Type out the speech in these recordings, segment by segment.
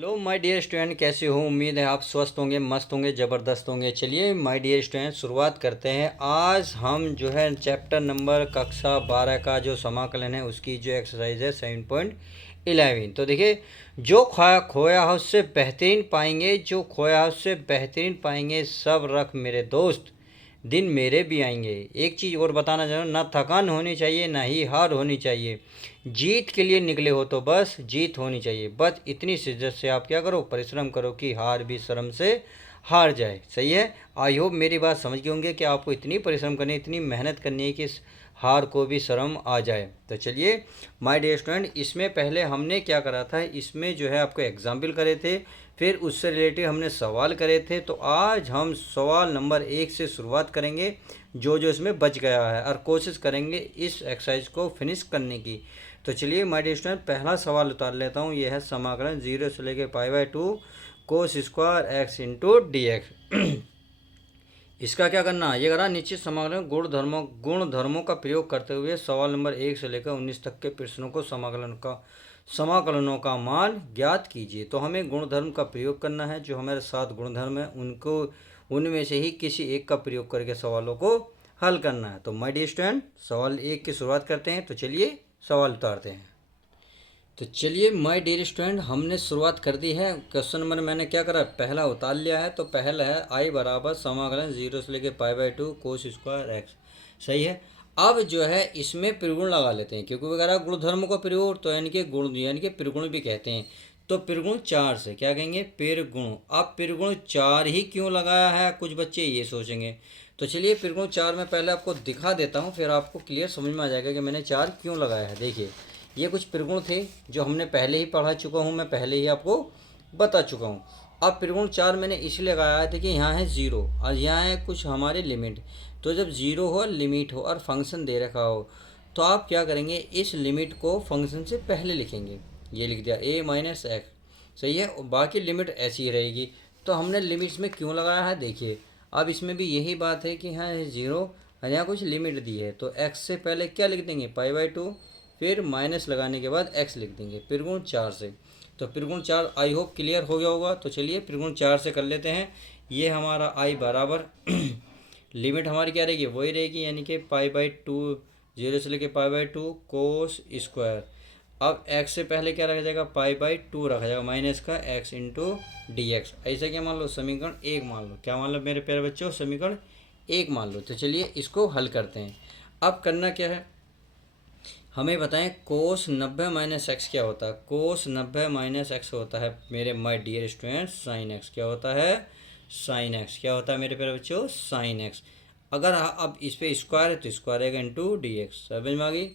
Hello my dear student, कैसे हो? उम्मीद है आप स्वस्थ होंगे, मस्त होंगे, ज़बरदस्त होंगे। चलिए माय डियर स्टूडेंट, शुरुआत करते हैं। आज हम जो है चैप्टर नंबर कक्षा 12 का जो समाकलन है उसकी जो एक्सरसाइज है 7.11। तो देखिए, जो खोया है उससे बेहतरीन पाएंगे, जो खोया है उससे बेहतरीन पाएंगे, सब रख मेरे दोस्त, दिन मेरे भी आएंगे। एक चीज़ और बताना चाहूँ, ना थकान होनी चाहिए ना ही हार होनी चाहिए। जीत के लिए निकले हो तो बस जीत होनी चाहिए। बस इतनी शिद्दत से आप क्या करो, परिश्रम करो कि हार भी शर्म से हार जाए। सही है। आई होप मेरी बात समझ गए होंगे कि आपको इतनी परिश्रम करनी है, इतनी मेहनत करनी है कि इस हार को भी शर्म आ जाए। तो चलिए माय डियर स्टूडेंट, इसमें पहले हमने क्या करा था, इसमें जो है आपको एग्जाम्पल करे थे, फिर उससे रिलेटेड हमने सवाल करे थे। तो आज हम सवाल नंबर 1 से शुरुआत करेंगे, जो जो इसमें बच गया है, और कोशिश करेंगे इस एक्सरसाइज को फिनिश करने की। तो चलिए माय डियर स्टूडेंट, पहला सवाल उतार लेता हूँ। यह है समाकलन 0 से लेकर π/2 cos square x into d x. इसका क्या करना है, ये करा निश्चित समाकलन गुण धर्मों का प्रयोग करते हुए सवाल नंबर 1 से लेकर 19 तक के प्रश्नों को समाकलनों का मान ज्ञात कीजिए। तो हमें गुणधर्म का प्रयोग करना है। जो हमारे 7 गुणधर्म है उनको, उनमें से ही किसी एक का प्रयोग करके सवालों को हल करना है। तो माय डियर स्टूडेंट, सवाल 1 की शुरुआत करते हैं। तो चलिए सवाल उतारते हैं। तो चलिए माय डियर स्टूडेंट, हमने शुरुआत कर दी है। क्वेश्चन नंबर मैंने क्या करा, पहला उतार लिया है। तो पहला है आई बराबर समाकलन 0 से लेकर π/2 कोस स्क्वायर एक्स। सही है। अब जो है इसमें त्रिगुण लगा लेते हैं, क्योंकि वगैरह गुणधर्म को त्रिगुण, तो यानी कि गुण यानी कि त्रिगुण भी कहते हैं। तो त्रिगुण 4 से क्या कहेंगे, त्रिगुण। अब त्रिगुण 4 ही क्यों लगाया है, कुछ बच्चे ये सोचेंगे। तो चलिए त्रिगुण 4 में पहले आपको दिखा देता हूँ, फिर आपको क्लियर समझ में आ जाएगा कि मैंने 4 क्यों लगाया है। देखिए, ये कुछ त्रिगुण थे जो हमने पहले ही पढ़ा चुका हूँ, मैं पहले ही आपको बता चुका हूँ। अब त्रिगुण 4 मैंने इसलिए लगाया है, देखिए यहाँ है 0 और यहाँ है कुछ हमारे लिमिट। तो जब 0 हो, लिमिट हो और फंक्शन दे रखा हो, तो आप क्या करेंगे, इस लिमिट को फंक्शन से पहले लिखेंगे। ये लिख दिया a-x। सही है। और बाकी लिमिट ऐसी ही रहेगी। तो हमने लिमिट्स में क्यों लगाया है, देखिए अब इसमें भी यही बात है कि यहाँ 0 और यहाँ कुछ लिमिट दी है। तो x से पहले क्या लिख देंगे, π/2, फिर माइनस लगाने के बाद x लिख देंगे त्रिगुण 4 से। तो त्रिगुण 4 आई होप क्लियर हो गया होगा। तो चलिए त्रिगुण 4 से कर लेते हैं। ये हमारा i बराबर लिमिट हमारी क्या रहेगी, वही रहेगी, यानी कि π/2, 0 से लेके π/2 कोस स्क्वायर। अब x से पहले क्या रखा जाएगा, π/2 रखा जाएगा माइनस का x इंटू डी एक्स। ऐसा क्या मान लो, समीकरण 1 मान लो। क्या मान लो मेरे प्यारे बच्चों, समीकरण 1 मान लो। तो चलिए इसको हल करते हैं। अब करना क्या है, हमें बताएं कोस 90 माइनस एक्स क्या होता है। कोस 90 माइनस एक्स होता है मेरे my dear student sine x. क्या होता है, साइन एक्स। क्या होता है मेरे प्यारे बच्चों, साइन एक्स। अगर अब इस पे स्क्वायर है तो स्क्वायर है इंटू डी एक्स। समझ में आ गई।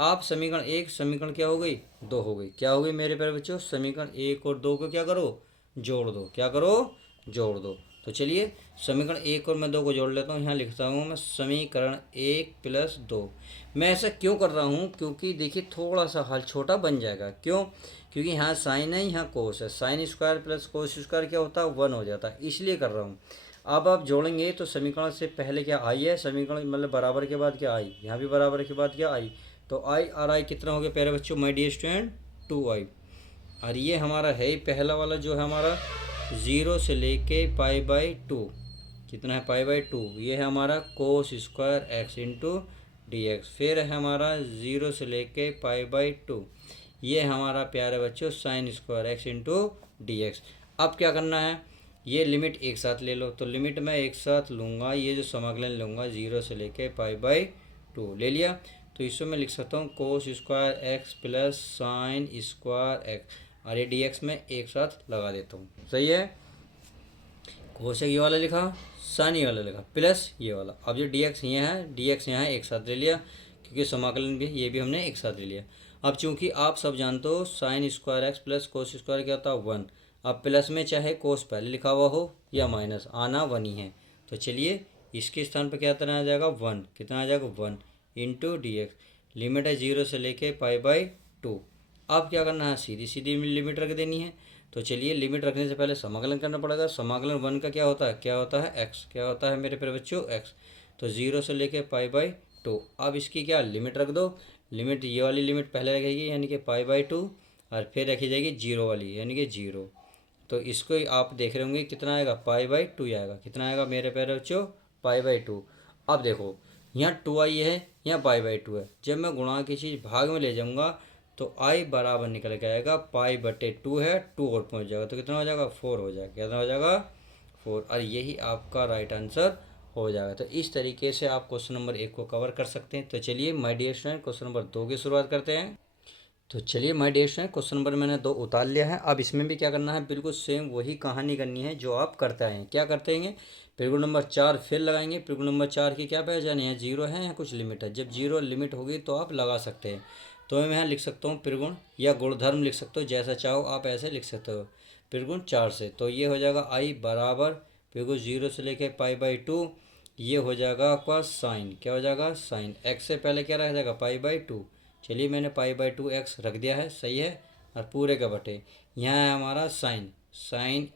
आप समीकरण 1 समीकरण क्या हो गई, 2 हो गई। क्या हो गई मेरे प्यारे बच्चों, समीकरण 1 और 2 को क्या करो, जोड़ दो। क्या करो, जोड़ दो। तो चलिए समीकरण 1 और मैं 2 को जोड़ लेता हूँ। यहाँ लिखता हूँ मैं समीकरण 1 प्लस 2। मैं ऐसा क्यों कर रहा हूँ, क्योंकि देखिए थोड़ा सा हल छोटा बन जाएगा। क्यों, क्योंकि यहाँ साइन है, यहाँ कोस है। Sine square plus cos square क्या होता है, 1 हो जाता है, इसलिए कर रहा हूँ। अब आप जोड़ेंगे तो समीकरण से पहले क्या आई है, समीकरण मतलब बराबर के बाद क्या आई, यहाँ भी बराबर के बाद क्या आई। तो आई और आई कितना हो गया प्यारे बच्चों, माय डियर स्टूडेंट, 2i। और ये हमारा है पहला वाला जो है हमारा 0 से लेके π/2, कितना है π/2, ये है हमारा कोस square x into d x. फिर है हमारा 0 से लेके π/2, ये हमारा प्यारे बच्चों sine square x into d x. अब क्या करना है, ये लिमिट एक साथ ले लो। तो लिमिट मैं एक साथ लूँगा, ये जो समाकलन लूँगा 0 से लेके π/2 ले लिया। तो इसमें मैं लिख सकता हूँ कोस square x plus sine square x, और ये डी एक्स में एक साथ लगा देता हूँ। सही है। कोस ये वाला लिखा, साइन ये वाला लिखा, प्लस ये वाला। अब जो डी एक्स यहाँ है, डी एक्स यहाँ एक साथ ले लिया, क्योंकि समाकलन भी ये भी हमने एक साथ ले लिया। अब चूंकि आप सब जानते हो sine square x plus cos square क्या होता है, 1। अब प्लस में चाहे कोस पहले लिखा हुआ हो या माइनस, आना 1 ही है। तो चलिए इसके स्थान पर क्या तरह आ जाएगा, 1। कितना आ जाएगा, 1 इंटू डी एक्स। लिमिट है 0 से लेके π/2। अब क्या करना है, सीधी सीधी लिमिट रख देनी है। तो चलिए लिमिट रखने से पहले समाकलन करना पड़ेगा। समाकलन 1 का क्या होता है, क्या होता है, एक्स। क्या होता है मेरे प्यारे बच्चों, एक्स। तो 0 से लेके π/2। अब इसकी क्या लिमिट रख दो। लिमिट ये वाली लिमिट पहले रखेगी, यानी कि π/2, और फिर रखी जाएगी 0 वाली, यानी कि 0। तो इसको ही आप देख रहे होंगे कितना आएगा, पाई/2 आएगा। कितना आएगा मेरे प्यारे बच्चों, पाई/2। अब देखो यहाँ 2i है, यहाँ पाई/2 है। जब मैं गुणा की चीज़ भाग में ले जाऊँगा तो i बराबर निकल के आएगा पाई/2 है, 2 और पहुँच जाएगा तो कितना हो जाएगा, 4 हो जाएगा। कितना हो जाएगा, 4। और यही आपका राइट आंसर हो जाएगा। तो इस तरीके से आप क्वेश्चन नंबर 1 को कवर कर सकते हैं। तो चलिए my dear student question number 2 की शुरुआत करते हैं। तो चलिए my dear student question number मैंने 2 उतार लिया है। अब इसमें भी क्या करना है, बिल्कुल सेम वही कहानी करनी है जो आप करते आए हैं। क्या करते हैं, त्रिगुण नंबर 4 फिर लगाएंगे। त्रिगुण नंबर 4 की क्या पहचान है, 0 है या कुछ लिमिट है। जब 0 लिमिट होगी तो आप लगा सकते हैं। तो मैं यहाँ लिख सकता हूँ त्रिगुण या गुणधर्म लिख सकते हो, जैसा चाहो आप ऐसे लिख सकते हो। त्रिगुण 4 से तो ये हो जाएगा i बराबर त्रिगुण 0 से लेके पाई/2, ये हो जाएगा आपका साइन। क्या हो जाएगा, साइन। x से पहले क्या रह जाएगा, पाई/2। चलिए मैंने पाई/2 x रख दिया है, सही है। और पूरे का बटे यहाँ है हमारा साइन, साइन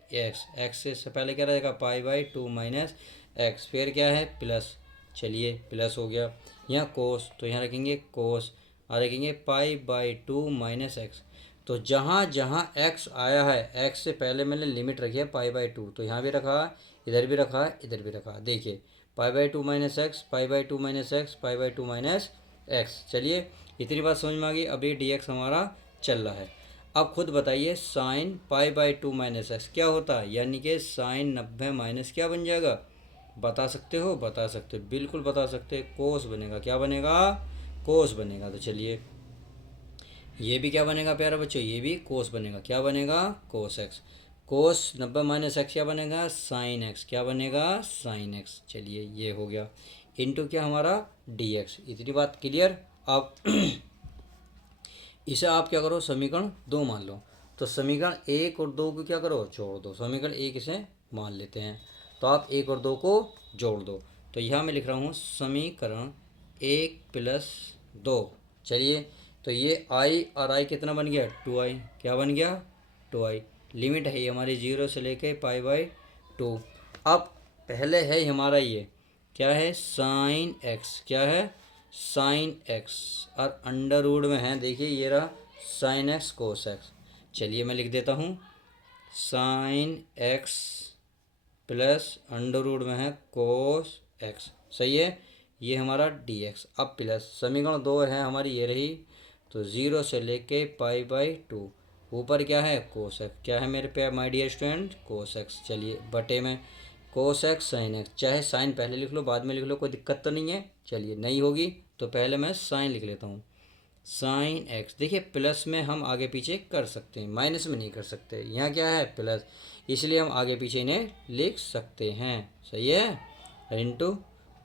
x से पहले क्या रहेगा, पाई/2 माइनस एक्स, फिर क्या है प्लस। चलिए प्लस हो गया। यहाँ कोस, तो यहाँ रखेंगे कोस और रखेंगे पाई/2 माइनस एक्स। तो जहाँ जहाँ x आया है, x से पहले मैंने लिमिट रखी है पाई/2, तो यहाँ भी रखा, इधर भी रखा, इधर भी रखा। देखिए पाई/2 माइनस एक्स, पाई/2 माइनस एक्स, पाई/2 माइनस एक्स। चलिए इतनी बात समझ में आ गई। अब ये dx हमारा चल रहा है। अब खुद बताइए साइन पाई/2 माइनस एक्स क्या होता है, यानी कि साइन 90 माइनस क्या बन जाएगा, बता सकते हो, बता सकते हो, बिल्कुल बता सकते हो, कोस बनेगा। क्या बनेगा, कोस बनेगा। तो चलिए ये भी क्या बनेगा प्यारा बच्चों, ये भी कोस बनेगा। क्या बनेगा, कोस एक्स। कोस 90 माइनस एक्स क्या बनेगा, साइन एक्स। क्या बनेगा, साइन एक्स। चलिए ये हो गया इनटू क्या हमारा dx। इतनी बात क्लियर। अब इसे आप क्या करो, समीकरण 2 मान लो। तो समीकरण 1 और 2 को क्या करो, जोड़ दो। समीकरण 1 इसे मान लेते हैं, तो आप 1 और 2 को जोड़ दो। तो यहाँ मैं लिख रहा हूँ समीकरण 1 प्लस 2। चलिए तो ये i और i कितना बन गया, 2i। क्या बन गया, 2i। लिमिट है ये हमारी 0 से लेके पाई/2। अब पहले है हमारा ये क्या है, साइन एक्स। क्या है, साइन एक्स। और अंडर रूट में है, देखिए ये रहा साइन एक्स कोस एक्स। चलिए मैं लिख देता हूँ sine x plus under root में है कोस एक्स, सही है। ये हमारा dx। अब प्लस समीकरण 2 है हमारी, ये रही। तो 0 से लेके पाई/2, ऊपर क्या है, कोस एक्स। क्या है मेरे पे my dear student, cos x. चलिए बटे में कोस एक्स साइन एक्स, चाहे साइन पहले लिख लो बाद में लिख लो, कोई दिक्कत तो नहीं है। चलिए नहीं होगी तो पहले मैं साइन लिख लेता हूँ, साइन एक्स। देखिए प्लस में हम आगे पीछे कर सकते हैं, माइनस में नहीं कर सकते। यहाँ क्या है, प्लस, इसलिए हम आगे पीछे इन्हें लिख सकते हैं, सही है। Into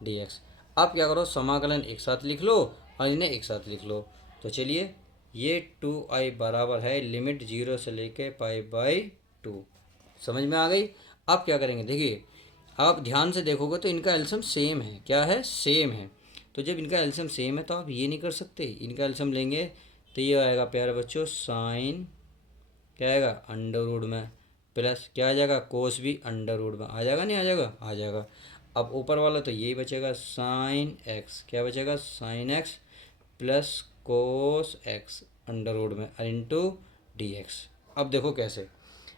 dx। अब क्या करो, समाकलन एक साथ लिख लो और इन्हें एक साथ लिख लो। तो चलिए ये 2i बराबर है लिमिट 0 से लेके पाई/2। समझ में आ गई। अब क्या करेंगे, देखिए आप ध्यान से देखोगे तो इनका एल्सियम सेम है। क्या है, सेम है। तो जब इनका एल्सियम सेम है तो आप ये नहीं कर सकते, इनका एल्सियम लेंगे तो ये आएगा प्यारे बच्चों साइन, क्या आएगा अंडर रूट में, प्लस क्या आ जाएगा, कोस भी अंडर रूट में आ जाएगा, नहीं आ जाएगा, आ जाएगा। अब ऊपर वाला तो यही बचेगा साइन एक्स। क्या बचेगा, sine x plus cos x under root में इंटू dx। अब देखो कैसे,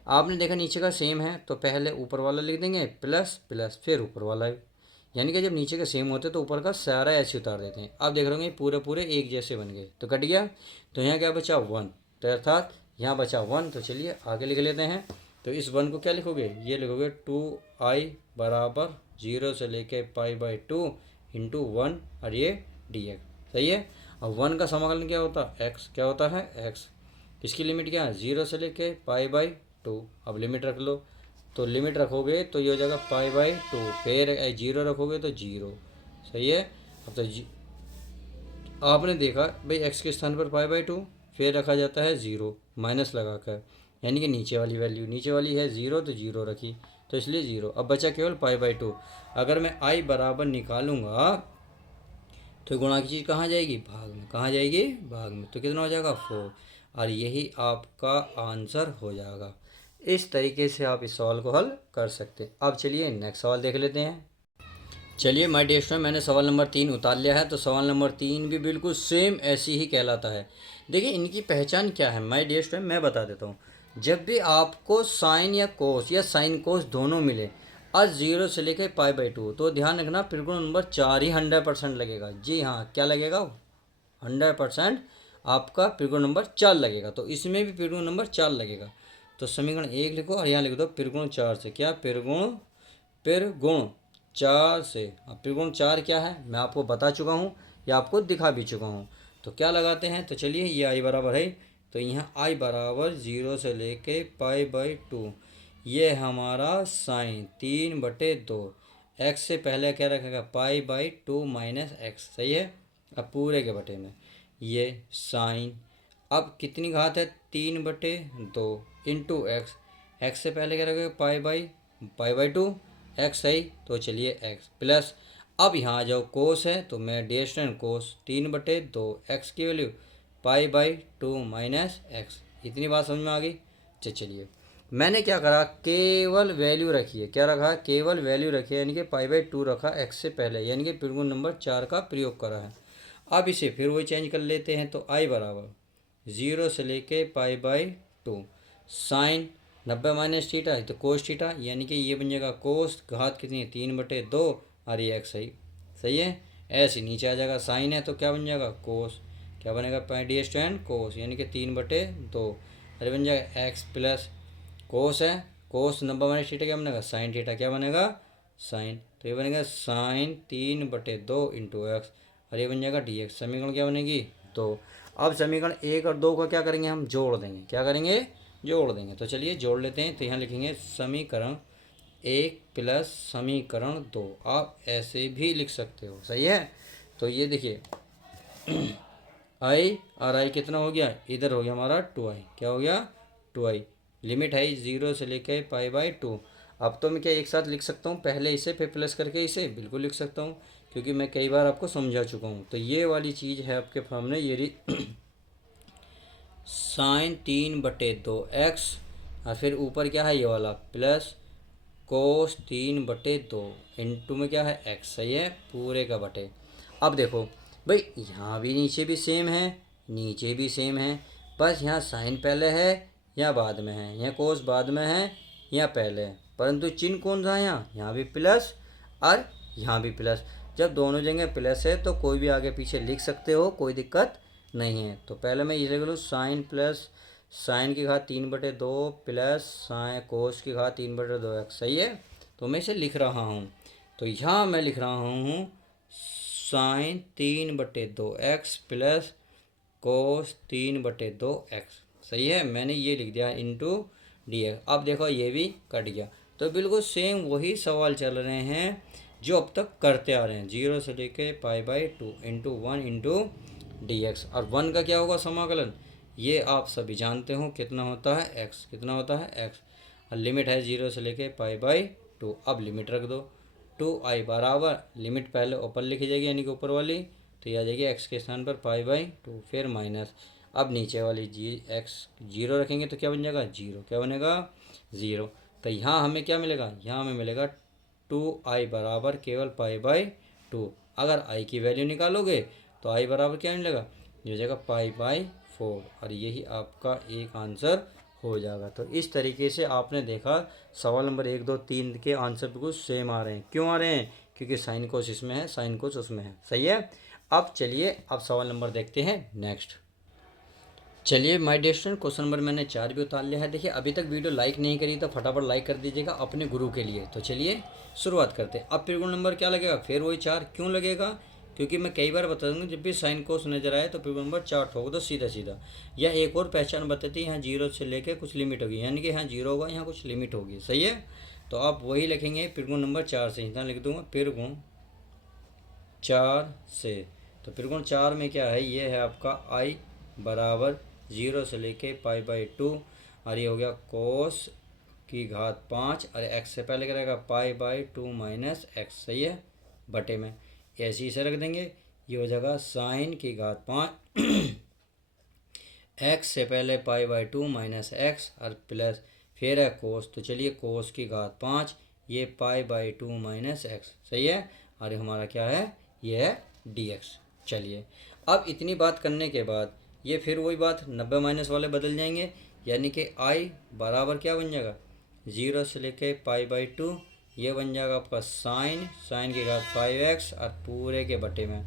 आपने देखा नीचे का सेम है तो पहले ऊपर वाला लिख देंगे प्लस प्लस फिर ऊपर वाला, यानी कि जब नीचे के सेम होते तो ऊपर का सारा ऐसे उतार देते हैं। अब देख रहे होंगे पूरे पूरे एक जैसे बन गए तो कट गया। तो यहाँ क्या बचा, 1। तो अर्थात यहाँ बचा 1। तो चलिए आगे लिख लेते हैं। तो इस 1 को क्या लिखोगे, ये लिखोगे 2i बराबर 0 से लेके पाई/2 इंटू 1 और ये dx, सही है। अब 1 का समाकलन क्या होता है, x। क्या होता है, x। इसकी लिमिट क्या है, 0 से लेके पाई/2। अब लिमिट रख लो, तो लिमिट रखोगे तो ये हो जाएगा पाई/2, फिर 0 रखोगे तो 0, सही है। अब तो आपने देखा भाई x के स्थान पर पाई/2 फिर रखा जाता है 0 माइनस लगा कर, यानी कि नीचे वाली वैल्यू, नीचे वाली है 0 तो 0 रखी, तो इसलिए 0। अब बचा केवल पाई/2। अगर मैं i बराबर निकालूंगा तो गुणा की चीज़ कहाँ जाएगी, भाग में। कहाँ जाएगी, भाग में। तो कितना हो जाएगा, 4। और यही आपका आंसर हो जाएगा। इस तरीके से आप इस सवाल को हल कर सकते हैं। अब चलिए नेक्स्ट सवाल देख लेते हैं। चलिए माय डियर स्टूडेंट मैंने सवाल नंबर 3 उतार लिया है। तो सवाल नंबर 3 भी बिल्कुल सेम ऐसी ही कहलाता है। देखिए इनकी पहचान क्या है माय डियर स्टूडेंट, मैं बता देता हूँ। जब भी आपको साइन या कोस या साइन कोस दोनों मिले और 0 से लेकर π/2, तो ध्यान रखना त्रिकोण नंबर 4 ही 100% लगेगा। जी हाँ, क्या लगेगा? 100% आपका त्रिकोण नंबर 4 लगेगा। तो इसमें भी त्रिकोण नंबर 4 लगेगा। तो समीकरण 1 लिखो और यहाँ लिख दो त्रिकोण 4 से। क्या? त्रिगुण 4 से। अब त्रिकोण 4 क्या है मैं आपको बता चुका हूँ या आपको दिखा भी चुका हूँ। तो क्या लगाते हैं? तो चलिए, ये आई बराबर है, तो यहाँ आई बराबर 0 से लेके π/2। ये हमारा साइन 3/2। एक्स से पहले क्या रखेगा? π/2 माइनस एक्स। सही है। अब पूरे के बटे में ये साइन, अब कितनी घात है? 3/2 इंटू एक्स। एक्स से पहले क्या रखेगा? π/2 एक्स। सही। तो चलिए एक्स प्लस, अब यहाँ जाओ कोस है तो मैं डैश टेन कोस 3/2 एक्स की वैल्यू π/2 माइनस एक्स। इतनी बात समझ में आ गई? चलिए, मैंने क्या करा? केवल वैल्यू रखी है। क्या रखा? केवल वैल्यू रखी है, यानी कि π/2 रखा एक्स से पहले, यानी कि त्रिकोण नंबर 4 का प्रयोग करा है। अब इसे फिर वही चेंज कर लेते हैं। तो आई बराबर 0 से लेके π/2 साइन 90 माइनस थीटा है तो कोस थीटा, यानी कि ये बन जाएगा कोस, घात कितनी है? 3/2 और ये एक्स। सही। सही है। ऐसे नीचे आ जाएगा, साइन है तो क्या बन जाएगा? कोस। क्या बनेगा? ds tan कोस, यानी कि 3/2। अरे बन जाएगा एक्स प्लस कोस है, कोस 90 माइनस थीटा क्या बनेगा? Sine theta. क्या बनेगा? साइन। तो ये बनेगा साइन 3/2 इंटू एक्स और ये बन जाएगा dx। समीकरण क्या बनेगी? 2। अब समीकरण 1 और 2 का क्या करेंगे? हम जोड़ देंगे। क्या करेंगे? जोड़ देंगे। तो चलिए जोड़ लेते हैं। तो यहाँ लिखेंगे समीकरण 1 प्लस समीकरण 2। आप ऐसे भी लिख सकते हो। सही है। तो ये देखिए आई और आई कितना हो गया? इधर हो गया हमारा 2i। क्या हो गया? 2i। लिमिट है 0 से लेकर π/2। अब तो मैं क्या एक साथ लिख सकता हूँ? पहले इसे फिर प्लस करके इसे बिल्कुल लिख सकता हूँ, क्योंकि मैं कई बार आपको समझा चुका हूँ। तो ये वाली चीज़ है आपके सामने, ये साइन 3/2 एक्स और फिर ऊपर क्या है? ये वाला प्लस कोस 3/2 इंटू में क्या है? एक्स। सही है। पूरे का बटे। अब देखो भाई, यहाँ भी नीचे भी सेम है, नीचे भी सेम है, बस यहाँ साइन पहले है या बाद में है, यहाँ कोस बाद में है या पहले है, परंतु चिन्ह कौन सा है? यहाँ भी प्लस और यहाँ भी प्लस। जब दोनों जगह प्लस है तो कोई भी आगे पीछे लिख सकते हो, कोई दिक्कत नहीं है। तो पहले मैं ये लिख लूँ साइन प्लस साइन की घात 3/2 प्लस साइन कोस की घात 3/2 एक्स। सही है। तो मैं इसे लिख रहा हूँ। तो यहाँ मैं लिख रहा हूँ sine 3/2 x plus cos 3/2 x. सही है। मैंने ये लिख दिया इंटू dx। अब देखो ये भी कट गया। तो बिल्कुल सेम वही सवाल चल रहे हैं जो अब तक करते आ रहे हैं। 0 से लेके π/2 इंटू 1 इंटू dx। और 1 का क्या होगा? समाकलन। ये आप सभी जानते हो कितना होता है? x। कितना होता है? x। और लिमिट है 0 से लेके π/2। अब लिमिट रख दो। 2i बराबर, लिमिट पहले ऊपर लिखी जाएगी यानी कि ऊपर वाली, तो ये आ जाएगी x के स्थान पर π/2 फिर माइनस। अब नीचे वाली x 0 रखेंगे तो क्या बन जाएगा? 0। क्या बनेगा? 0। तो यहाँ हमें क्या मिलेगा? यहाँ हमें मिलेगा 2i बराबर केवल π/2। अगर i की वैल्यू निकालोगे तो i बराबर क्या मिलेगा? ये हो जाएगा π/4 और यही आपका एक आंसर हो जाएगा। तो इस तरीके से आपने देखा सवाल नंबर 1, 2, 3 के आंसर बिल्कुल सेम आ रहे हैं। क्यों आ रहे हैं? क्योंकि साइन कोस इसमें है, साइन कोस उसमें है। सही है। अब चलिए अब सवाल नंबर देखते हैं नेक्स्ट। चलिए my dear student, question number मैंने 4 भी उतार लिया है। देखिए अभी तक वीडियो लाइक नहीं करी तो फटाफट लाइक कर दीजिएगा अपने गुरु के लिए। तो चलिए शुरुआत करते हैं। अब त्रिकोण नंबर क्या लगेगा? फिर वही 4। क्यों लगेगा? क्योंकि मैं कई बार बता दूँगा जब भी साइन कोस नजर आए तो त्रिकोण नंबर 4 ठोक दो सीधा सीधा। यह एक और पहचान बताती है, यहाँ 0 से लेकर कुछ लिमिट होगी, यानी कि यहाँ 0 होगा, यहाँ कुछ लिमिट होगी। सही है। तो आप वही लिखेंगे त्रिकोण नंबर 4 से। यहाँ लिख दूंगा त्रिकोण 4 से। तो त्रिकोण 4 में क्या है? ये है आपका आई बराबर 0 से लेके π/2 और ये हो गया कोस की घात 5 और एक्स से पहले क्या रहेगा? π/2 माइनस एक्स। सही है। बटे में ऐसे ही से रख देंगे, ये हो जाएगा साइन की घात 5 एक्स से पहले π/2 माइनस एक्स और प्लस फिर है कोस। तो चलिए कोस की घात 5 ये π/2 माइनस एक्स। सही है। और हमारा क्या है? ये है dx। चलिए अब इतनी बात करने के बाद ये फिर वही बात 90 माइनस वाले बदल जाएंगे, यानी कि आई बराबर क्या बन जाएगा, 0 से लेके π/2, ये बन जाएगा आपका साइन की घात 5x और पूरे के बटे में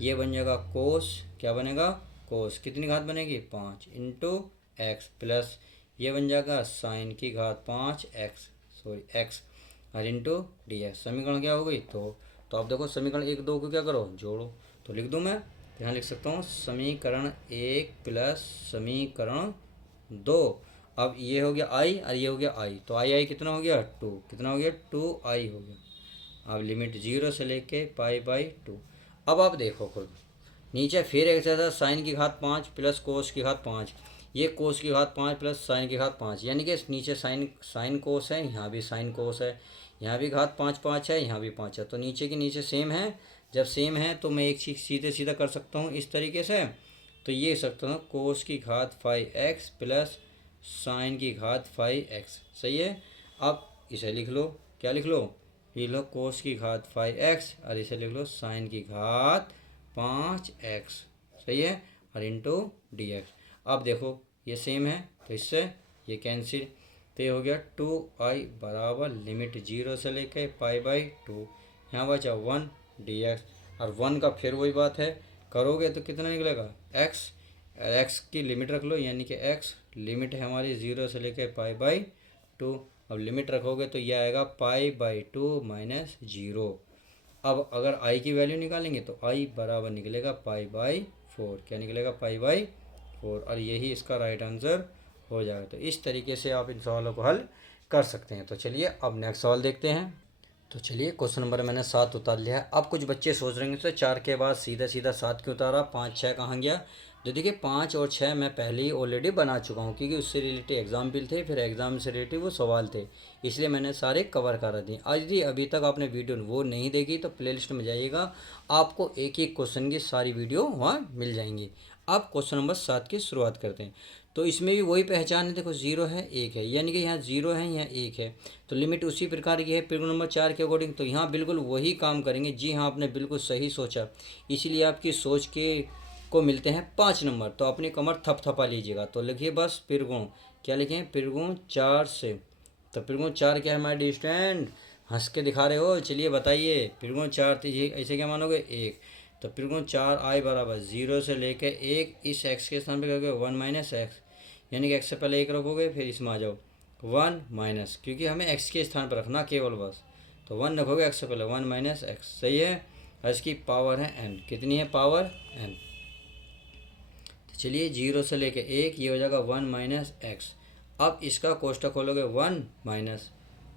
ये बन जाएगा कोस, क्या बनेगा, कोस कितनी घात बनेगी 5 इंटू एक्स प्लस ये बन जाएगा साइन की घात 5x x और इंटू डी एक्स। समीकरण क्या हो गई तो आप देखो समीकरण 1 2 को क्या करो, जोड़ो। तो लिख दूँ मैं, तो यहाँ लिख सकता हूँ समीकरण 1 प्लस समीकरण 2। अब ये हो गया आई और ये हो गया आई, तो आई कितना हो गया 2, कितना हो गया 2i हो गया। अब लिमिट 0 से लेके π/2। अब आप देखो खुद नीचे फिर एक जैसा साइन की घात 5 प्लस कोस की घात 5, ये कोस की घात 5 प्लस साइन की घात 5, यानी कि नीचे साइन कोस है, यहाँ भी साइन कोस है, यहाँ भी घात 5 5 है, यहाँ भी 5 है, तो नीचे के नीचे सेम है। जब सेम है तो मैं एक चीज़ सीधे सीधा कर सकता हूँ इस तरीके से, तो ये सकता हूँ कोस की घात 5x प्लस साइन की घात 5x। सही है। अब इसे लिख लो, क्या लिख लो, ये लो कोस की घात 5x और इसे लिख लो साइन की घात 5x। सही है, और इंटू डी एक्स। अब देखो ये सेम है तो इससे ये कैंसिल, तो ये हो गया 2i बराबर लिमिट 0 से लेके π/2, यहाँ बचा 1 dx और 1 का फिर वही बात है, करोगे तो कितना निकलेगा x, x की लिमिट रख लो, यानी कि x लिमिट है हमारी 0 से लेके π/2। अब लिमिट रखोगे तो ये आएगा π/2 माइनस 0। अब अगर i की वैल्यू निकालेंगे तो i बराबर निकलेगा π/4, क्या निकलेगा π/4, और यही इसका राइट आंसर हो जाएगा। तो इस तरीके से आप इन सवालों को हल कर सकते हैं। तो चलिए अब नेक्स्ट सवाल देखते हैं। तो चलिए क्वेश्चन नंबर मैंने 7 उतार लिया है। अब कुछ बच्चे सोच रहे हैं तो 4 के बाद सीधा सीधा 7 क्यों उतारा, 5 6 कहाँ गया। तो देखिए 5 और 6 मैं पहले ही ऑलरेडी बना चुका हूँ, क्योंकि उससे रिलेटेड एग्जाम्पल थे, फिर एग्जाम से रिलेटेड वो सवाल थे, इसलिए मैंने सारे कवर करा दिए। आज यदि अभी तक आपने वीडियो वो नहीं देखी तो प्लेलिस्ट में जाइएगा, आपको एक एक क्वेश्चन की सारी वीडियो वहाँ मिल जाएंगी। अब क्वेश्चन नंबर 7 की शुरुआत करते हैं। तो इसमें भी वही पहचान है, देखो 0 है 1 है, यानी कि यहाँ 0 है यहाँ 1 है, तो लिमिट उसी प्रकार की है प्रश्न नंबर 4 के अकॉर्डिंग। तो यहाँ बिल्कुल वही काम करेंगे। जी हाँ, आपने बिल्कुल सही सोचा, इसीलिए आपकी सोच के को मिलते हैं 5 नंबर। तो अपनी कमर थपथपा लीजिएगा। तो लिखिए बस प्रगुण, क्या लिखें, प्रगुण 4 से। तो प्रगुण 4 क्या है हमारे स्टूडेंट, हंस के दिखा रहे हो, चलिए बताइए। प्रगुण 4 तो ऐसे क्या मानोगे 1, तो प्रगुण 4i बराबर 0 से लेके 1, इस x के स्थान पे क्या करोगे 1 माइनस एक्स, यानी कि x से पहले 1 रखोगे, फिर इसमें आ जाओ 1 माइनस, क्योंकि हमें x के स्थान पर रखना केवल बस, तो 1 रखोगे x से पहले 1 माइनस एक्स। सही है, और इसकी पावर है n, कितनी है पावर n। तो चलिए 0 से लेके 1, ये हो जाएगा 1 माइनस एक्स। अब इसका कोष्टक खोलोगे 1 माइनस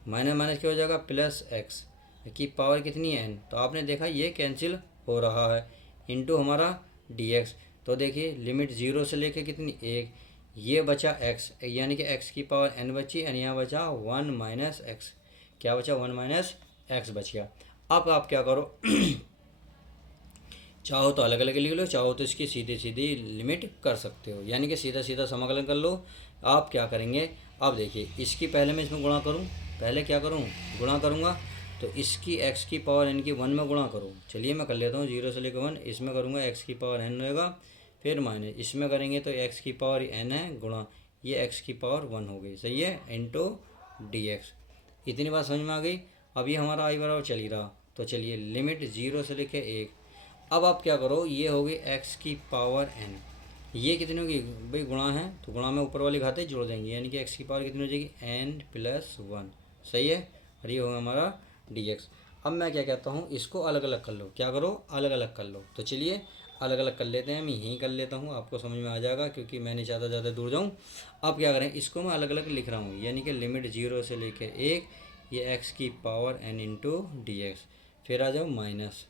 माइनस क्या हो जाएगा प्लस एक्स की पावर कितनी है n। तो आपने देखा ये कैंसिल हो रहा है, इंटू हमारा dx। तो देखिए लिमिट 0 से लेके कितनी 1, ये बचा x, यानी कि x की पावर n बची, और यहाँ बचा 1 माइनस एक्स, क्या बचा 1 माइनस एक्स बच गया। अब आप क्या करो चाहो तो अलग अलग लिख लो, चाहो तो इसकी सीधी सीधी लिमिट कर सकते हो, यानी कि सीधा सीधा समाकलन कर लो। आप क्या करेंगे, अब देखिए इसकी पहले मैं इसमें गुणा करूँ, पहले क्या करूँ गुणा करूँगा, तो इसकी x की पावर n की 1 में गुणा करूँ। चलिए मैं कर लेता हूँ 0 से लेकर 1, इसमें करूँगा x की पावर n रहेगा, फिर माइनस इसमें करेंगे तो x की पावर n है गुणा ये x की पावर 1 हो गई। सही है, इंटू dx। इतनी बात समझ में आ गई। अब ये हमारा i बराबर चल ही रहा, तो चलिए लिमिट 0 से लेके 1। अब आप क्या करो, ये हो गई x की पावर n, ये कितनी होगी भाई गुणा है, तो गुणा में ऊपर वाली घातें जोड़ देंगे, यानी कि x की पावर कितनी हो जाएगी n प्लस 1। सही है, और ये होगा हमारा dx। अब मैं क्या कहता हूँ, इसको अलग अलग कर लो, क्या करो अलग अलग कर लो। तो चलिए अलग अलग कर लेते हैं, मैं यहीं कर लेता हूँ, आपको समझ में आ जाएगा, क्योंकि मैं नहीं चाहता ज़्यादा दूर जाऊँ। अब क्या करें, इसको मैं अलग अलग लिख रहा हूँ, यानी कि लिमिट 0 से लेके 1, ये x की power n into d x, फिर आ जाओ माइनस,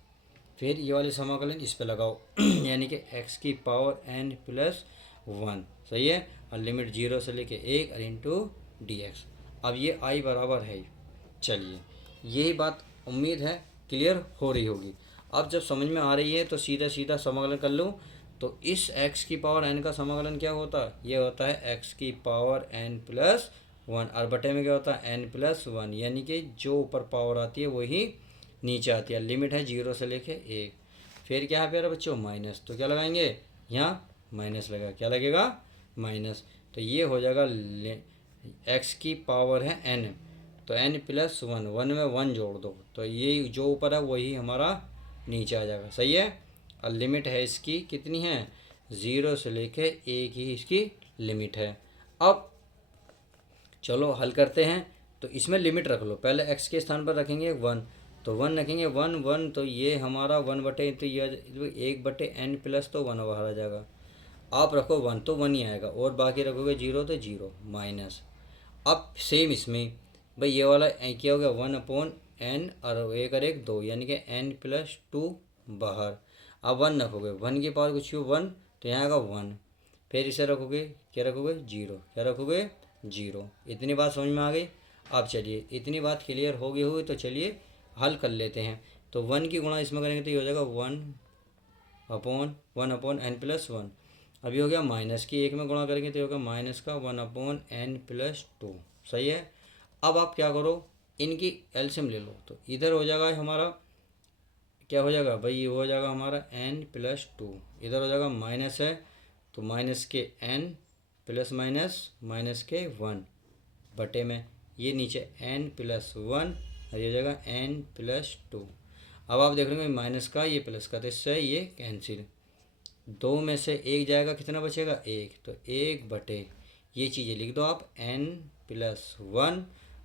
फिर ये वाली समाकलन इस पे लगाओ यानी कि x की पावर n प्लस 1। सही है, और लिमिट 0 से लेके 1 और इंटू डी एक्स। अब ये i बराबर है, चलिए यही बात उम्मीद है क्लियर हो रही होगी। अब जब समझ में आ रही है तो सीधा सीधा समाकलन कर लो। तो इस x की पावर n का समाकलन क्या होता है, ये होता है x की पावर n प्लस 1, और बटे में क्या होता है n प्लस 1, यानी कि जो ऊपर पावर आती है वही नीचे आती है। लिमिट है 0 से लेके 1, फिर क्या है प्यारे बच्चों माइनस, तो क्या लगाएंगे यहाँ माइनस लगा, क्या लगेगा माइनस। तो ये हो जाएगा x की पावर है n, तो n प्लस वन, वन में वन जोड़ दो तो ये जो ऊपर है वही हमारा नीचे आ जाएगा। सही है। और लिमिट है इसकी कितनी है, 0 से लेके 1 ही इसकी लिमिट है। अब चलो हल करते हैं। तो इसमें लिमिट रख लो, पहले x के स्थान पर रखेंगे 1, तो 1 रखेंगे, 1 1, तो ये हमारा 1 बटे, तो ये 1 बटे n प्लस, तो 1 बाहर आ जाएगा। आप रखो 1 तो 1 ही आएगा, और बाकी रखोगे 0 तो 0 माइनस। अब सेम इसमें भाई ये वाला क्या हो गया, 1/n, और एक और एक 2, यानी कि n प्लस 2 बाहर। अब 1 रखोगे, 1 की पावर कुछ 1, तो यहाँ आएगा 1, फिर इसे रखोगे, क्या रखोगे 0, क्या रखोगे 0। इतनी बात समझ में आ गई। अब चलिए इतनी बात क्लियर हो गई हुई, तो चलिए हल कर लेते हैं। तो 1 की गुणा इसमें करेंगे तो ये हो जाएगा 1/n प्लस 1। अभी हो गया माइनस की, एक में गुणा करेंगे तो ये होगा माइनस का 1/n प्लस 2। सही है। अब आप क्या करो, इनकी एलसीएम ले लो, तो इधर हो जाएगा हमारा, क्या हो जाएगा भाई, ये हो जाएगा हमारा n प्लस 2, इधर हो जाएगा माइनस है, तो माइनस के n प्लस माइनस माइनस के 1 बटे में, ये नीचे n प्लस 1, और ये हो जाएगा n प्लस 2। अब आप देख रहे हो माइनस का ये प्लस का, तो इससे ये कैंसिल, 2 में से 1 जाएगा, कितना बचेगा 1, तो 1 बटे, ये चीज़ें लिख दो आप n प्लस 1,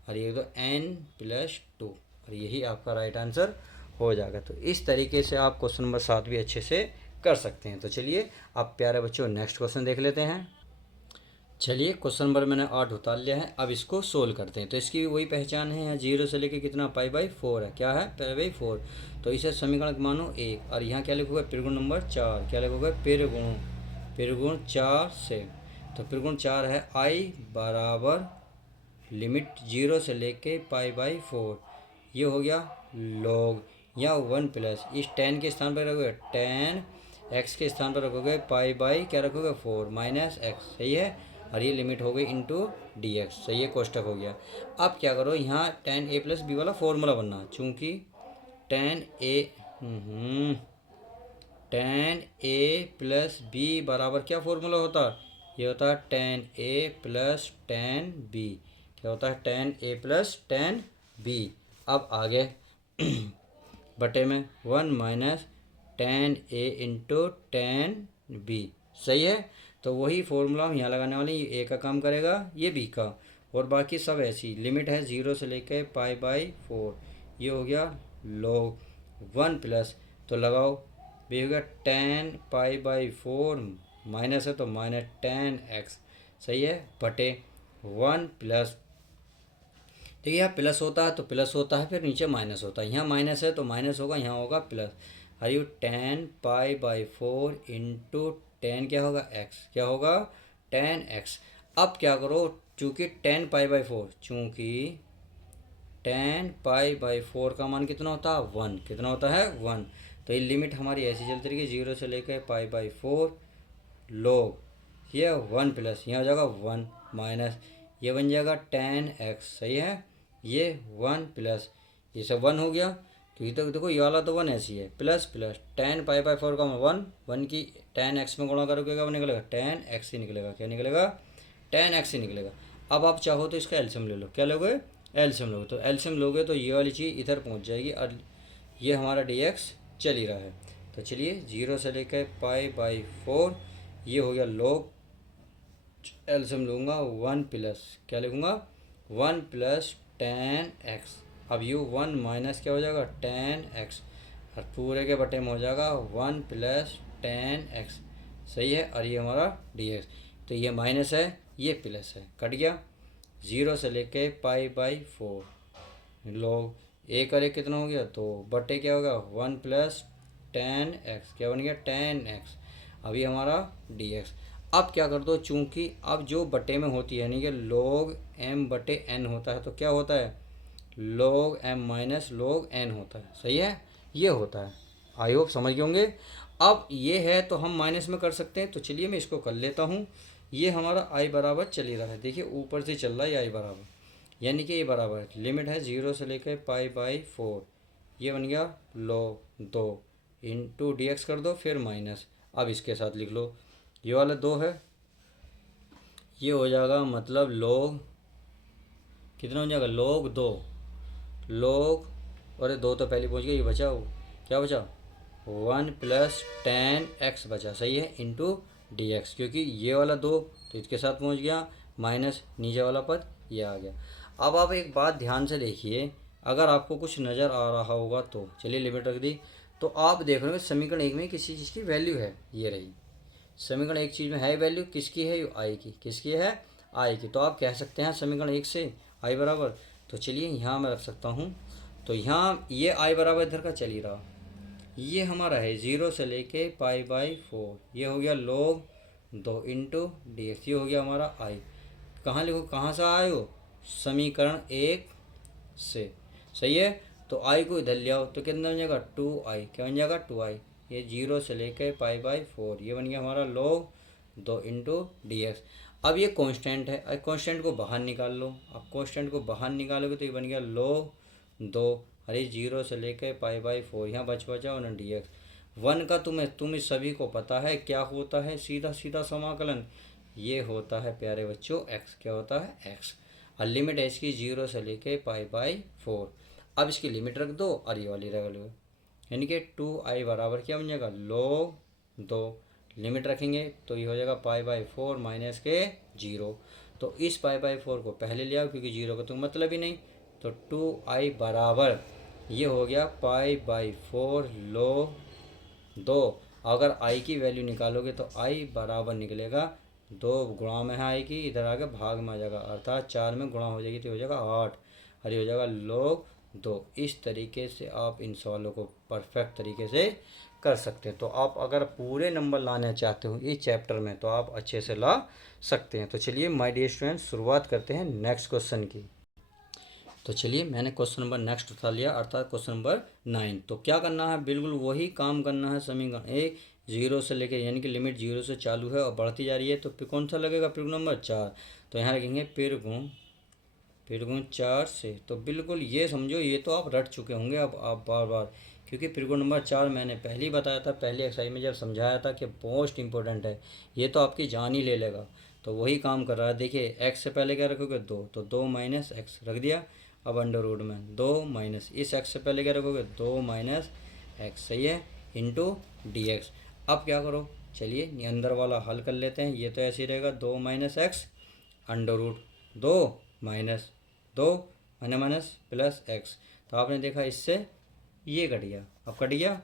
और ये दो n प्लस 2, और यही आपका राइट आंसर हो जाएगा। तो इस तरीके से आप क्वेश्चन नंबर 7 भी अच्छे से कर सकते हैं। तो चलिए अब प्यारे बच्चों नेक्स्ट क्वेश्चन देख लेते हैं। चलिए क्वेश्चन नंबर मैंने 8 उतार लिया है, अब इसको सोल्व करते हैं। तो इसकी भी वही पहचान है, यहाँ 0 से लेके कितना π/4 है, क्या है π/4, तो इसे समीकरण मानो 1, और यहाँ क्या लिखोगे पिरगुण नंबर 4, क्या लिखोगे पिरगुण 4 से, तो पिरगुण 4 है i बराबर लिमिट 0 से लेके π/4, ये हो गया log, या 1 प्लस, इस 10 के स्थान पर रखोगे 10, x के स्थान पर रखोगे π/, क्या रखोगे 4 माइनस x। सही है। और ये लिमिट हो गई इंटू dx। सही है, कोष्टक हो गया। अब क्या करो, यहाँ tan a प्लस बी वाला फॉर्मूला बनना, चूँकि tan a प्लस बी बराबर क्या फॉर्मूला होता, ये होता है tan a plus tan b, क्या होता है tan a plus tan b। अब आगे बटे में 1 minus tan a into tan b। सही है। तो वही फॉर्मूला हम यहाँ लगाने वाले हैं, ये a का काम करेगा, ये b का, और बाकी सब ऐसी लिमिट है 0 से लेकर π/4, ये हो गया log 1 प्लस, तो लगाओ b हो गया tan π/4 माइनस है तो माइनस tan x। सही है, बटे 1 प्लस, देखिए यहाँ प्लस होता है तो प्लस होता है, फिर नीचे माइनस होता है, यहाँ माइनस है तो माइनस होगा, यहाँ होगा प्लस। और ये tan π/4 इंटू टेन क्या होगा x, क्या होगा tan x। अब क्या करो, चूँकि tan π/4, चूँकि tan π/4 का मान कितना होता है 1, कितना होता है 1, तो ये लिमिट हमारी ऐसी चलती रहेगी 0 से लेकर π/4 log ये 1 प्लस, यहाँ हो जाएगा 1 माइनस, ये बन जाएगा tan x। सही है, ये 1 प्लस, ये सब 1 हो गया, तो ये तो देखो ये वाला तो 1 ऐसी है, प्लस प्लस tan π/4 का 1 की tan x में गुणा करोगे क्या निकलेगा, tan x ही निकलेगा, क्या निकलेगा tan x ही निकलेगा। अब आप चाहो तो इसका एलसीएम ले लो, क्या लोगे एलसीएम लोगे, तो एलसीएम लोगे तो ये वाली चीज़ इधर पहुंच जाएगी, और ये हमारा dx चल ही रहा है। तो चलिए 0 से लेकर π/4, ये हो गया log, एलसीएम लूँगा 1 प्लस, क्या लिखूँगा 1 प्लस tan x। अब यू 1 माइनस क्या हो जाएगा tan x, और पूरे के बटे में हो जाएगा 1 प्लस tan x। सही है, और ये हमारा dx, तो ये माइनस है ये प्लस है, कट गया, 0 से लेके π/4 log 1 और 1 कितना हो गया, तो बटे क्या होगा 1 प्लस tan x, क्या बन गया tan x। अभी हमारा dx। अब क्या कर दो, चूँकि अब जो बटे में होती है यानी कि log m बटे n होता है, तो क्या होता है log m minus log n होता है। सही है, ये होता है। आई होप समझ गए होंगे। अब ये है तो हम माइनस में कर सकते हैं, तो चलिए मैं इसको कर लेता हूँ। ये हमारा i बराबर चल ही रहा है, देखिए ऊपर से चल रहा है i बराबर, यानी कि ये बराबर लिमिट है 0 से लेकर π/4, ये बन गया log 2 इंटू dx कर दो, फिर माइनस, अब इसके साथ लिख लो, ये वाला 2 है, ये हो जाएगा मतलब log कितना हो जाएगा, log 2 log, अरे 2 तो पहले पहुंच गया, ये बचा हो क्या बचा 1 प्लस 10x बचा, सही है, इंटू dx, क्योंकि ये वाला 2 तो इसके साथ पहुंच गया, माइनस नीचे वाला पद ये आ गया। अब आप एक बात ध्यान से देखिए, अगर आपको कुछ नज़र आ रहा होगा तो चलिए लिमिट रख दी, तो आप देख रहे हो समीकरण एक में किसी चीज़ की वैल्यू है, ये रही समीकरण एक चीज़ में है वैल्यू, किसकी है, आई की, किसकी है, आई की, तो आप कह सकते हैं समीकरण एक से आई बराबर, तो चलिए यहाँ मैं रख सकता हूँ, तो यहाँ ये आई बराबर इधर का चल ही रहा, ये हमारा है 0 से लेके π/4, ये हो गया log 2 इंटू डी एक्स, ये हो गया हमारा आई। कहाँ लिखो, कहाँ से आए हो, समीकरण एक से, सही है, तो आई को इधर ले आओ तो कितना बन जाएगा 2i, क्या बन जाएगा 2i, ये 0 से लेके π/4, ये बन गया हमारा log 2 इंटू डी एक्स। अब ये कांस्टेंट है, अब कांस्टेंट को बाहर निकाल लो, अब कांस्टेंट को बाहर निकालोगे तो ये बन गया log 2, अरे 0 से लेके π/4, यहाँ बचा और डी एक्स। वन का तुम्हें सभी को पता है क्या होता है, सीधा सीधा समाकलन, ये होता है प्यारे बच्चों एक्स, क्या होता है एक्स, और लिमिट है इसकी 0 से लेके π/4। अब इसकी लिमिट रख दो और ये वाली रख लो, यानी कि 2i बराबर क्या बन जाएगा log 2, लिमिट रखेंगे तो ये हो जाएगा π/4 माइनस के 0, तो इस π/4 को पहले ले आओ क्योंकि 0 का तो मतलब ही नहीं, तो 2i बराबर ये हो गया π/4 log 2। अगर i की वैल्यू निकालोगे तो i बराबर निकलेगा 2 गुणा में है आई की, इधर आगे भाग में आ जाएगा, अर्थात 4 में गुणा हो जाएगी तो हो जाएगा 8, और ये हो जाएगा log 2। इस तरीके से आप इन सवालों को परफेक्ट तरीके से कर सकते हैं। तो आप अगर पूरे नंबर लाना चाहते हो इस चैप्टर में तो आप अच्छे से ला सकते हैं। तो चलिए माय डियर स्टूडेंट शुरुआत करते हैं नेक्स्ट क्वेश्चन की। तो चलिए मैंने क्वेश्चन नंबर नेक्स्ट उठा लिया, अर्थात क्वेश्चन नंबर 9। तो क्या करना है, बिल्कुल वही काम करना है, समीकरण एक 0 से लेकर, यानी कि लिमिट 0 से चालू है और बढ़ती जा रही है, तो फिर कौन सा लगेगा, फिर नंबर 4, तो यहाँ रखेंगे फिर गुण 4 से। तो बिल्कुल ये समझो, ये तो आप रट चुके होंगे अब आप बार बार, क्योंकि फिर गुण नंबर 4 मैंने पहले ही बताया था, पहले एक्सरसाइज में जब समझाया था कि मोस्ट इंपॉर्टेंट है, ये तो आपकी जान ही ले लेगा। तो वही काम कर रहा है, देखिए एक्स से पहले क्या रखोगे 2, तो 2 माइनस एक्स रख दिया, अब अंडर रूट में 2 माइनस इस एक्स से पहले क्या रखोगे 2 माइनस एक्स, सही है, इंटू डी एक्स। अब क्या करो, चलिए ये अंदर वाला हल कर लेते हैं, ये तो ऐसे ही रहेगा 2 minus x under root 2 minus 2 minus plus x. तो आपने देखा इससे ये कट गया, अब कट गया,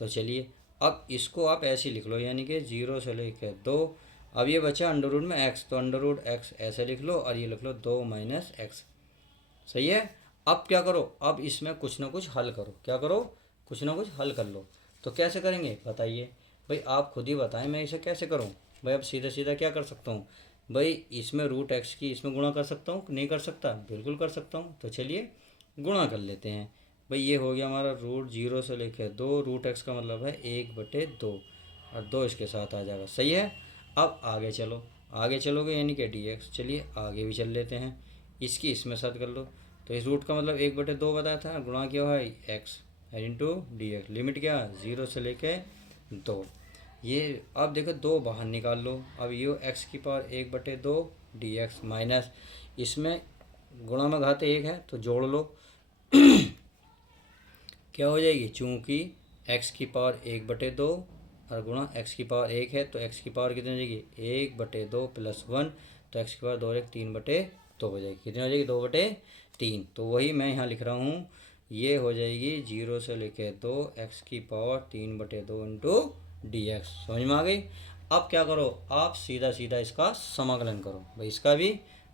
तो चलिए अब इसको आप ऐसे लिख लो, यानी कि 0 से लेकर 2, अब ये बचा अंडर रूट में एक्स, तो अंडर रूट एक्स ऐसे लिख लो और ये लिख लो 2 माइनस एक्स, सही है। अब क्या करो, अब इसमें कुछ ना कुछ हल करो, क्या करो, कुछ ना कुछ हल कर लो। तो कैसे करेंगे बताइए भाई, आप खुद ही बताएं मैं इसे कैसे करूं भाई। अब सीधा सीधा क्या कर सकता हूं भाई, इसमें रूट एक्स की इसमें गुणा कर सकता हूं, नहीं कर सकता, बिल्कुल कर सकता हूं। तो चलिए गुणा कर लेते हैं भाई, ये हो गया हमारा रूट 0 से लेकर 2, रूट एक्स का मतलब है 1/2 और 2 इसके साथ आ जाएगा, सही है। अब आगे चलो, आगे चलोगे यानी कि डी एक्स, चलिए आगे भी चल लेते हैं, इसकी इसमें साथ कर लो, तो इस रूट का मतलब 1/2 बताया था, गुणा क्या है x into d x, limit क्या 0 से लेके 2, ये अब देखो 2 बाहर निकाल लो, अब ये एक्स की पावर 1/2 डी एक्स माइनस इसमें गुणा में घात 1 है तो जोड़ लो क्या हो जाएगी, चूँकि एक्स की पावर 1/2 और गुणा एक्स की पावर 1 है तो एक्स की पावर कितनी हो जाएगी 1/2 प्लस 1, तो एक्स की पावर 2 1 3/2 हो जाएगी, कितनी हो जाएगी 2/3। तो वही मैं यहाँ लिख रहा हूँ, ये हो जाएगी 0 से लेके 2 एक्स की पावर 3/2 इंटू डी एक्स, समझ में आ गई। अब क्या करो, आप सीधा सीधा इसका समाकलन करो भाई, इसका भी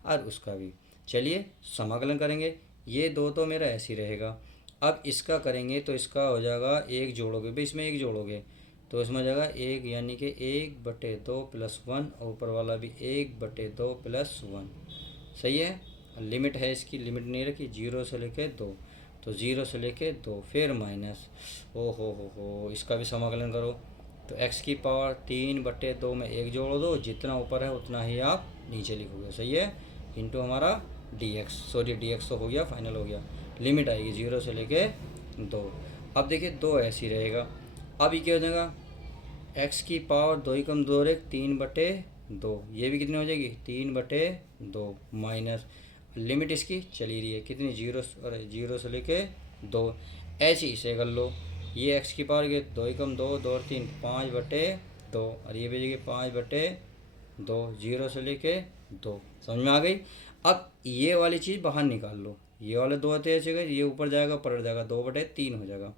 और उसका भी। चलिए समाकलन करेंगे, ये 2 तो मेरा ऐसे ही रहेगा, अब इसका करेंगे तो इसका हो जाएगा 1 जोड़ोगे भाई, इसमें 1 जोड़ोगे तो इसमें हो जाएगा 1, यानी कि 1/2 प्लस 1, और ऊपर वाला भी 1/2 प्लस 1, सही है। लिमिट है इसकी, लिमिट नहीं रखी 0 से लेके 2, तो 0 से लेके 2 फिर माइनस, ओ हो इसका भी समाकलन करो, तो x की पावर 3/2 में 1 जोड़ दो, जितना ऊपर है उतना ही आप नीचे लिखोगे, सही है, इंटू हमारा dx, सॉरी dx तो हो गया, फाइनल हो गया, लिमिट आएगी 0 से लेके 2। अब देखिए 2 ऐसे ही रहेगा, अब ये क्या हो जाएगा x की पावर 2 ही कम 2 1 3/2, दो, ये भी कितनी हो जाएगी 3/2 माइनस लिमिट इसकी चली रही है कितनी 0, अरे 0 से लेके 2। ऐसे इसे कर लो, ये x की पावर के 2 एकम 2, 2 और 3 5/2 और ये भेजेगी 5/2, 0 से लेके 2। समझ में आ गई। अब ये वाली चीज़ बाहर निकाल लो, ये वाले 2 होते ऐसे गए, ये ऊपर जाएगा पलट जाएगा 2/3 हो जाएगा,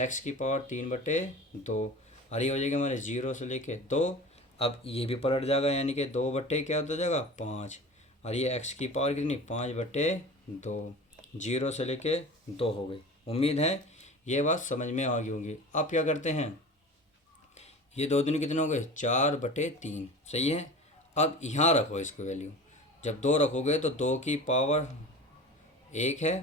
x की पावर 3/2 और ये हो जाएगा हमारे 0 से लेके 2। अब ये भी पलट जाएगा यानी कि 2 क्या हो जाएगा 5 और ये x की पावर कितनी 5/2, 0 से लेके 2 हो गई। उम्मीद है ये बात समझ में आ गई होगी। अब क्या करते हैं, ये 2 दूनी कितने हो गए 4/3, सही है। अब यहाँ रखो इसको वैल्यू, जब 2 रखोगे तो 2 की पावर 1 है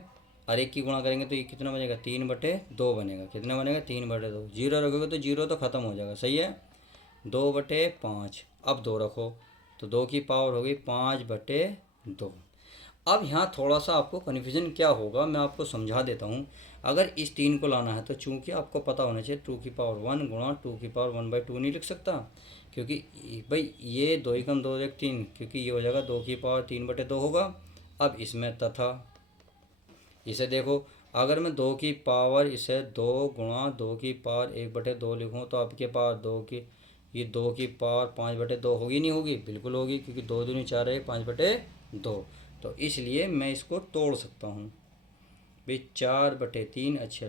और 1 की गुणा करेंगे तो ये कितना बनेगा 3/2 बनेगा। कितना बनेगा 3/2। 0 रखोगे तो 0 तो ख़त्म हो जाएगा, सही है। 2/5। अब 2 रखो तो 2 की पावर हो गई 5/2। अब यहाँ थोड़ा सा आपको कन्फ्यूजन क्या होगा मैं आपको समझा देता हूँ। अगर इस 3 को लाना है तो चूंकि आपको पता होना चाहिए 2 की पावर 1 गुणा 2 की पावर 1/2 नहीं लिख सकता, क्योंकि भाई ये 2 एकम 2 एक 3, क्योंकि ये हो जाएगा 2 की पावर 3/2 होगा। अब इसमें तथा इसे देखो, अगर मैं 2 की पावर इसे 2 गुणा 2 की पावर 1/2 लिखूँ तो आपके पावर 2 की ये 2 की पावर 5/2 होगी नहीं होगी, बिल्कुल होगी, क्योंकि 2 दूनी 4 है 5/2। तो इसलिए मैं इसको तोड़ सकता हूँ भाई 4/3। अच्छा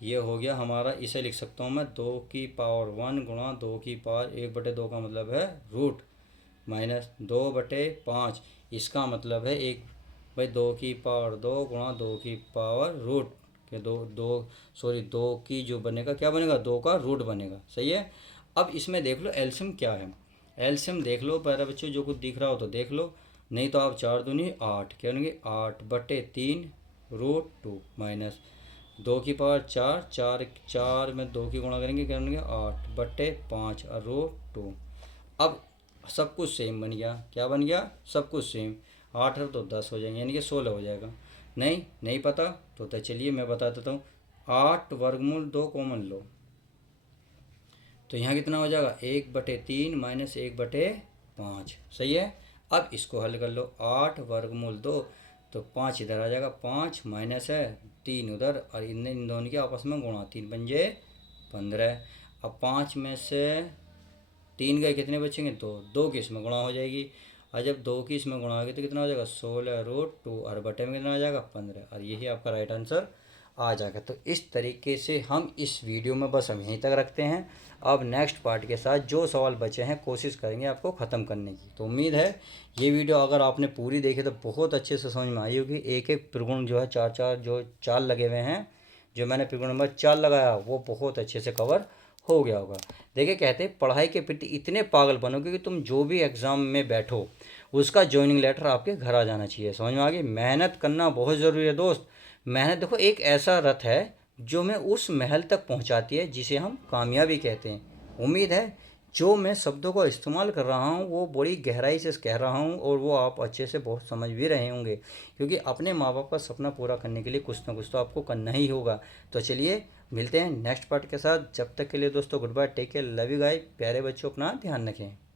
ये हो गया हमारा, इसे लिख सकता हूँ मैं 2 की पावर 1 गुणा 2 की पावर 1/2 का मतलब है रूट माइनस 2/5, इसका मतलब है 1 भाई 2 की पावर 2 गुणा 2 की पावर रूट के 2 की जो बनेगा क्या बनेगा 2 का रूट बनेगा, सही है। अब इसमें देख लो एलसीएम क्या है, एलसीएम देख लो प्यारे बच्चों, जो कुछ दिख रहा हो तो देख लो, नहीं तो आप 4 दूनी 8 क्या बनेंगे 8/3 रूट 2 माइनस 2 की पावर 4 में 2 की गुणा करेंगे क्या बनेंगे 8/5 और रूट 2। अब सब कुछ सेम बन गया, क्या बन गया सब कुछ सेम, 8 है तो 10 हो जाएंगे यानी कि 16 हो जाएगा। नहीं पता तो चलिए मैं बता देता हूँ, 8 वर्गमूल 2 कॉमन लो तो यहाँ कितना हो जाएगा 1/3 माइनस 1/5, सही है। अब इसको हल कर लो, 8 वर्गमूल 2 तो 5 इधर आ जाएगा, 5 माइनस है 3 उधर और इन दोनों के आपस में गुणा, 3 पंजे 15। अब 5 में से 3 गए कितने बचेंगे 2 की इसमें गुणा हो जाएगी, और जब 2 की इसमें गुणा होगी तो कितना हो जाएगा 16 रूट 2 और बटे में कितना आ जाएगा 15 और यही आपका राइट आंसर आ जाएगा। तो इस तरीके से हम इस वीडियो में बस हम यहीं तक रखते हैं। अब नेक्स्ट पार्ट के साथ जो सवाल बचे हैं कोशिश करेंगे आपको ख़त्म करने की। तो उम्मीद है ये वीडियो अगर आपने पूरी देखी तो बहुत अच्छे से समझ में आई होगी। एक एक त्रिगुण जो है 4 जो चाल लगे हुए हैं, जो मैंने त्रिगुण नंबर 4 लगाया वो बहुत अच्छे से कवर हो गया होगा। देखिए कहते हैं पढ़ाई के प्रति इतने पागल बनोगे कि तुम जो भी एग्ज़ाम में बैठो उसका ज्वाइनिंग लेटर आपके घर आ जाना चाहिए। समझ में आ गई। मेहनत करना बहुत ज़रूरी है दोस्त। मेहनत देखो एक ऐसा रथ है जो हमें उस महल तक पहुंचाती है जिसे हम कामयाबी कहते हैं। उम्मीद है जो मैं शब्दों को इस्तेमाल कर रहा हूँ वो बड़ी गहराई से कह रहा हूँ और वो आप अच्छे से बहुत समझ भी रहे होंगे, क्योंकि अपने माँ बाप का सपना पूरा करने के लिए कुछ ना कुछ तो आपको करना ही होगा। तो चलिए मिलते हैं नेक्स्ट पार्ट के साथ। जब तक के लिए दोस्तों good bye, take care, love you guys. प्यारे बच्चों अपना ध्यान रखें।